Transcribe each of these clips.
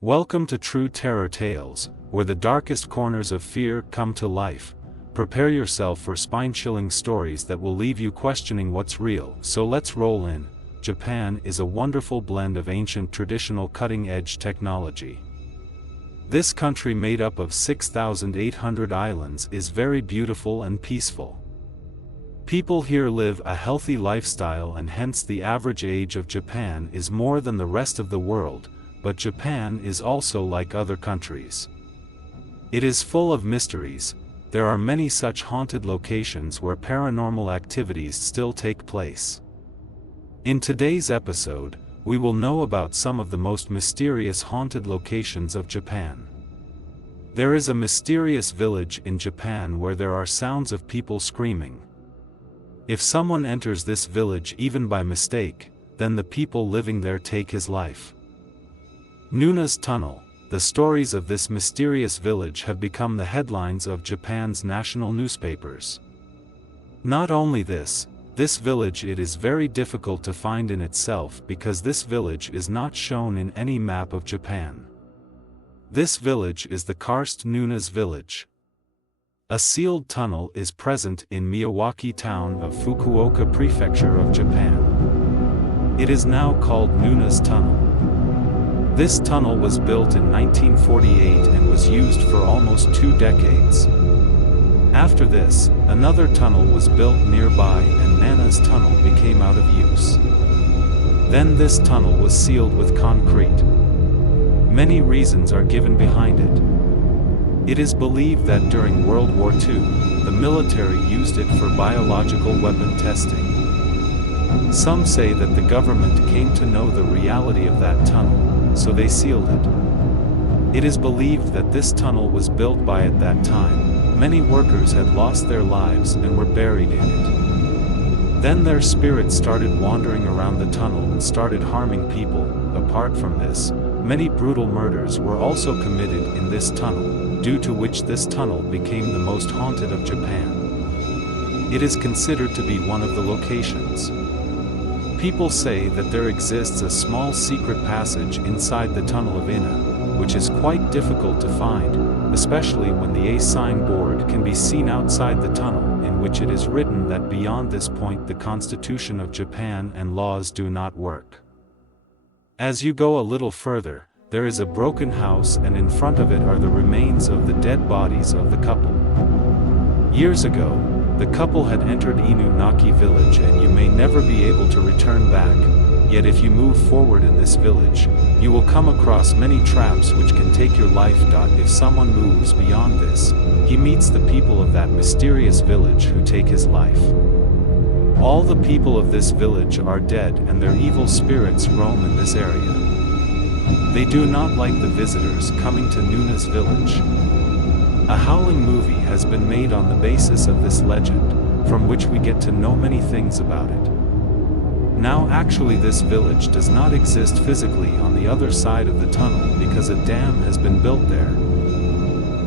Welcome to True Terror Tales, where the darkest corners of fear come to life. Prepare yourself for spine-chilling stories that will leave you questioning what's real. So let's roll in. Japan is a wonderful blend of ancient traditional cutting-edge technology. This country made up of 6,800 islands is very beautiful and peaceful. People here live a healthy lifestyle, and hence the average age of Japan is more than the rest of the world. But Japan is also like other countries. It is full of mysteries. There are many such haunted locations where paranormal activities still take place. In today's episode, we will know about some of the most mysterious haunted locations of Japan. There is a mysterious village in Japan where there are sounds of people screaming. If someone enters this village even by mistake, then the people living there take his life. Nuna's Tunnel. The stories of this mysterious village have become the headlines of Japan's national newspapers. Not only this village it is very difficult to find in itself because this village is not shown in any map of Japan. This village is the karst Nuna's village. A sealed tunnel is present in Miyawaki town of Fukuoka Prefecture of Japan. It is now called Nuna's Tunnel. This tunnel was built in 1948 and was used for almost 2 decades. After this, another tunnel was built nearby and Nana's Tunnel became out of use. Then this tunnel was sealed with concrete. Many reasons are given behind it. It is believed that during World War II, the military used it for biological weapon testing. Some say that the government came to know the reality of that tunnel, so they sealed it. It is believed that this tunnel was built by at that time, many workers had lost their lives and were buried in it. Then their spirits started wandering around the tunnel and started harming people. Apart from this, many brutal murders were also committed in this tunnel, due to which this tunnel became the most haunted of Japan. It is considered to be one of the locations. People say that there exists a small secret passage inside the Tunnel of Ina, which is quite difficult to find, especially when the A signboard can be seen outside the tunnel, in which it is written that beyond this point the Constitution of Japan and laws do not work. As you go a little further, there is a broken house, and in front of it are the remains of the dead bodies of the couple. Years ago, the couple had entered Inunaki village, and you may never be able to return back. Yet if you move forward in this village, you will come across many traps which can take your life. If someone moves beyond this, he meets the people of that mysterious village who take his life. All the people of this village are dead, and their evil spirits roam in this area. They do not like the visitors coming to Nuna's village. A howling movie has been made on the basis of this legend, from which we get to know many things about it. Now actually this village does not exist physically on the other side of the tunnel because a dam has been built there.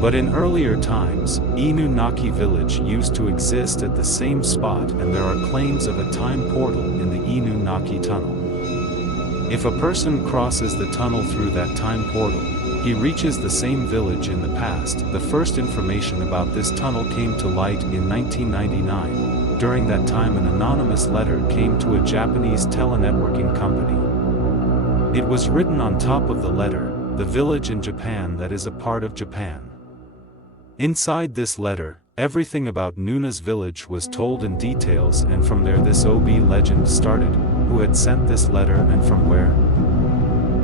But in earlier times, Inunaki village used to exist at the same spot, and there are claims of a time portal in the Inunaki tunnel. If a person crosses the tunnel through that time portal, he reaches the same village in the past. The first information about this tunnel came to light in 1999. During that time an anonymous letter came to a Japanese telenetworking company. It was written on top of the letter, "The village in Japan that is a part of Japan." Inside this letter, everything about Nuna's village was told in details, and from there this OB legend started. Who had sent this letter and from where?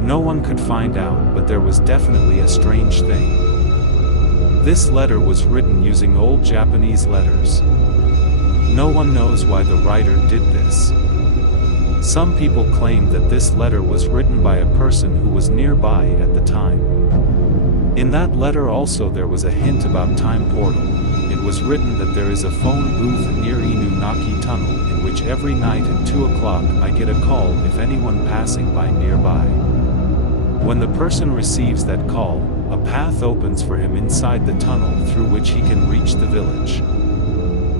No one could find out, but there was definitely a strange thing. This letter was written using old Japanese letters. No one knows why the writer did this. Some people claim that this letter was written by a person who was nearby at the time. In that letter also there was a hint about time portal. It was written that there is a phone booth near Inunaki tunnel, in which every night at 2 o'clock I get a call if anyone passing by nearby. When the person receives that call, a path opens for him inside the tunnel through which he can reach the village.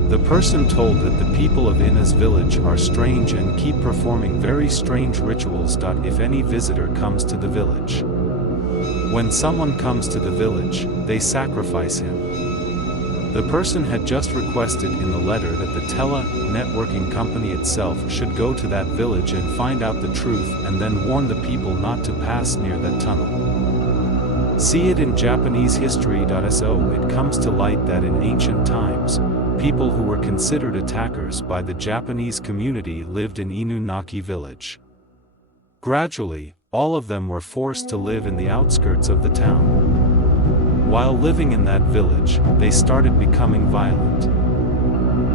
The person told that the people of Ina's village are strange and keep performing very strange rituals. If any visitor comes to the village, When someone comes to the village, they sacrifice him. The person had just requested in the letter that the tele-networking company itself should go to that village and find out the truth and then warn the people not to pass near that tunnel. See it in Japanese history.so. It comes to light that in ancient times, people who were considered attackers by the Japanese community lived in Inunaki village. Gradually, all of them were forced to live in the outskirts of the town. While living in that village, they started becoming violent.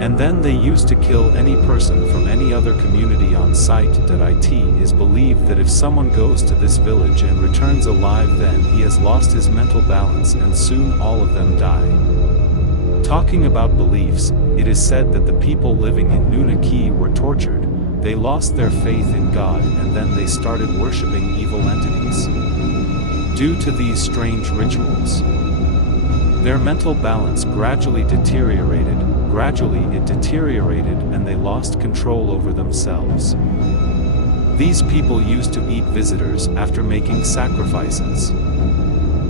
And then they used to kill any person from any other community on site. It is believed that if someone goes to this village and returns alive, then he has lost his mental balance and soon all of them die. Talking about beliefs, it is said that the people living in Nunaki were tortured, they lost their faith in God and then they started worshipping evil entities. Due to these strange rituals, their mental balance gradually deteriorated, and they lost control over themselves. These people used to eat visitors after making sacrifices.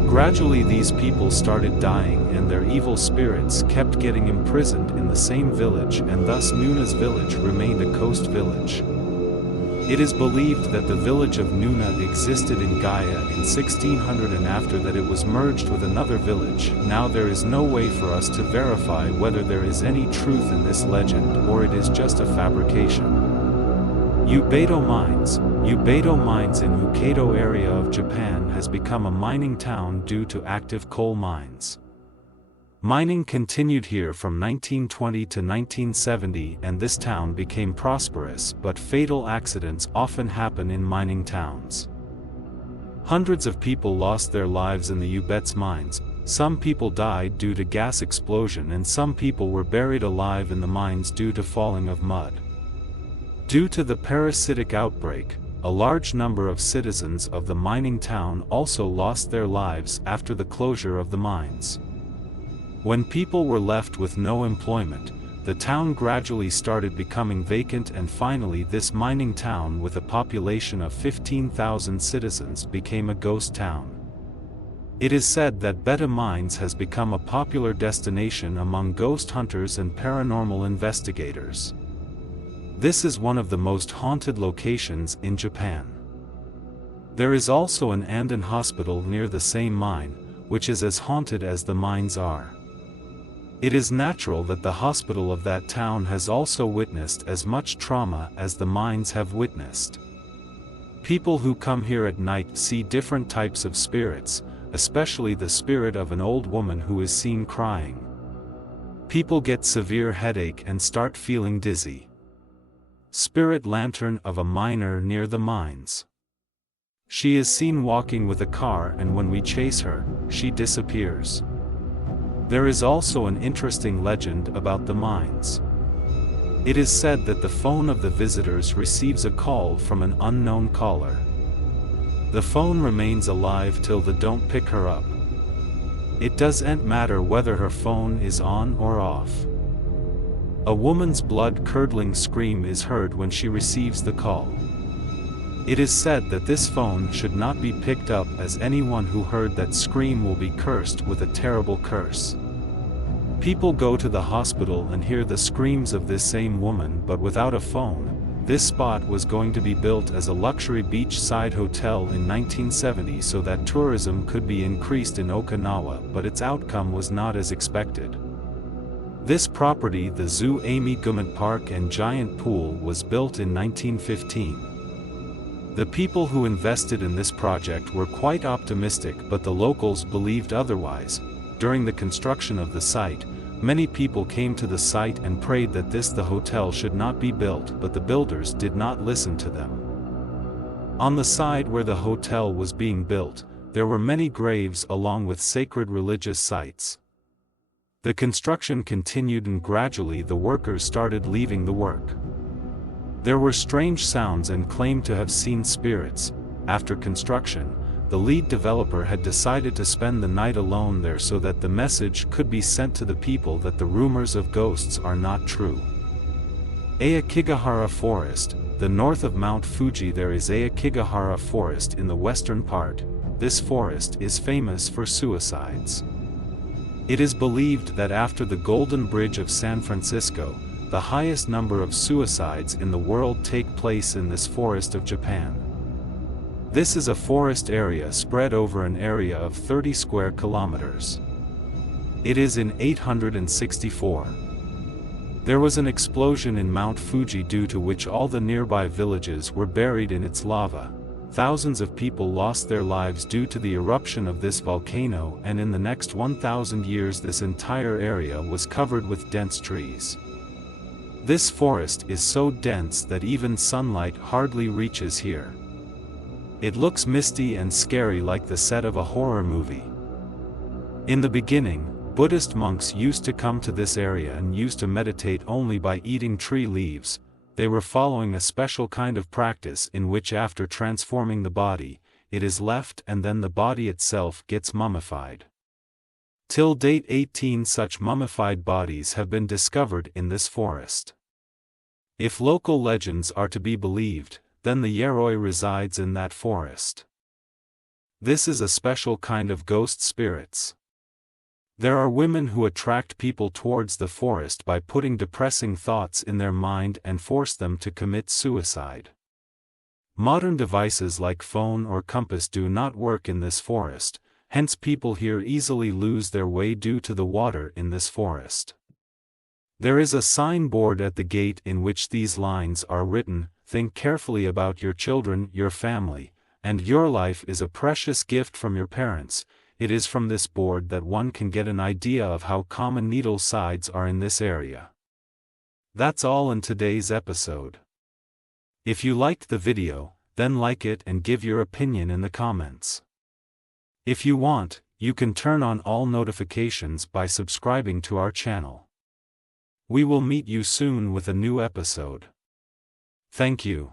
Gradually these people started dying and their evil spirits kept getting imprisoned in the same village, and thus Nuna's village remained a coast village. It is believed that the village of Nuna existed in Gaia in 1600 and after that it was merged with another village. Now there is no way for us to verify whether there is any truth in this legend or it is just a fabrication. Ubedo Mines in Hokkaido area of Japan has become a mining town due to active coal mines. Mining continued here from 1920 to 1970 and this town became prosperous, but fatal accidents often happen in mining towns. Hundreds of people lost their lives in the Ubetsu mines, some people died due to gas explosion and some people were buried alive in the mines due to falling of mud. Due to the parasitic outbreak, a large number of citizens of the mining town also lost their lives after the closure of the mines. When people were left with no employment, the town gradually started becoming vacant and finally this mining town with a population of 15,000 citizens became a ghost town. It is said that Beta Mines has become a popular destination among ghost hunters and paranormal investigators. This is one of the most haunted locations in Japan. There is also an Anden hospital near the same mine, which is as haunted as the mines are. It is natural that the hospital of that town has also witnessed as much trauma as the mines have witnessed. People who come here at night see different types of spirits, especially the spirit of an old woman who is seen crying. People get severe headache and start feeling dizzy. Spirit lantern of a miner near the mines. She is seen walking with a car and when we chase her, she disappears. There is also an interesting legend about the mines. It is said that the phone of the visitors receives a call from an unknown caller. The phone remains alive till they don't pick her up. It doesn't matter whether her phone is on or off. A woman's blood-curdling scream is heard when she receives the call. It is said that this phone should not be picked up as anyone who heard that scream will be cursed with a terrible curse. People go to the hospital and hear the screams of this same woman but without a phone. This spot was going to be built as a luxury beachside hotel in 1970 so that tourism could be increased in Okinawa, but its outcome was not as expected. This property, the Zoo Amy Gummit Park and Giant Pool, was built in 1915. The people who invested in this project were quite optimistic, but the locals believed otherwise. During the construction of the site, many people came to the site and prayed that the hotel should not be built, but the builders did not listen to them. On the side where the hotel was being built, there were many graves along with sacred religious sites. The construction continued and gradually the workers started leaving the work. There were strange sounds and claimed to have seen spirits. After construction, the lead developer had decided to spend the night alone there so that the message could be sent to the people that the rumors of ghosts are not true. AokigaharaForest, the north of Mount Fuji. There is AokigaharaForest in the western part. this forest is famous for suicides. It is believed that after the Golden Bridge of San Francisco, the highest number of suicides in the world take place in this forest of Japan. This is a forest area spread over an area of 30 square kilometers. It is in 864. There was an explosion in Mount Fuji due to which all the nearby villages were buried in its lava. Thousands of people lost their lives due to the eruption of this volcano, and in the next 1,000 years this entire area was covered with dense trees. This forest is so dense that even sunlight hardly reaches here. It looks misty and scary like the set of a horror movie. In the beginning, Buddhist monks used to come to this area and used to meditate only by eating tree leaves. They were following a special kind of practice in which after transforming the body, it is left and then the body itself gets mummified. Till date 18 such mummified bodies have been discovered in this forest. If local legends are to be believed, then the Yaroi resides in that forest. This is a special kind of ghost spirits. There are women who attract people towards the forest by putting depressing thoughts in their mind and force them to commit suicide. Modern devices like phone or compass do not work in this forest, hence people here easily lose their way due to the water in this forest. There is a signboard at the gate in which these lines are written: "Think carefully about your children, your family, and your life is a precious gift from your parents." It is from this board that one can get an idea of how common needle sides are in this area. That's all in today's episode. If you liked the video, then like it and give your opinion in the comments. If you want, you can turn on all notifications by subscribing to our channel. We will meet you soon with a new episode. Thank you.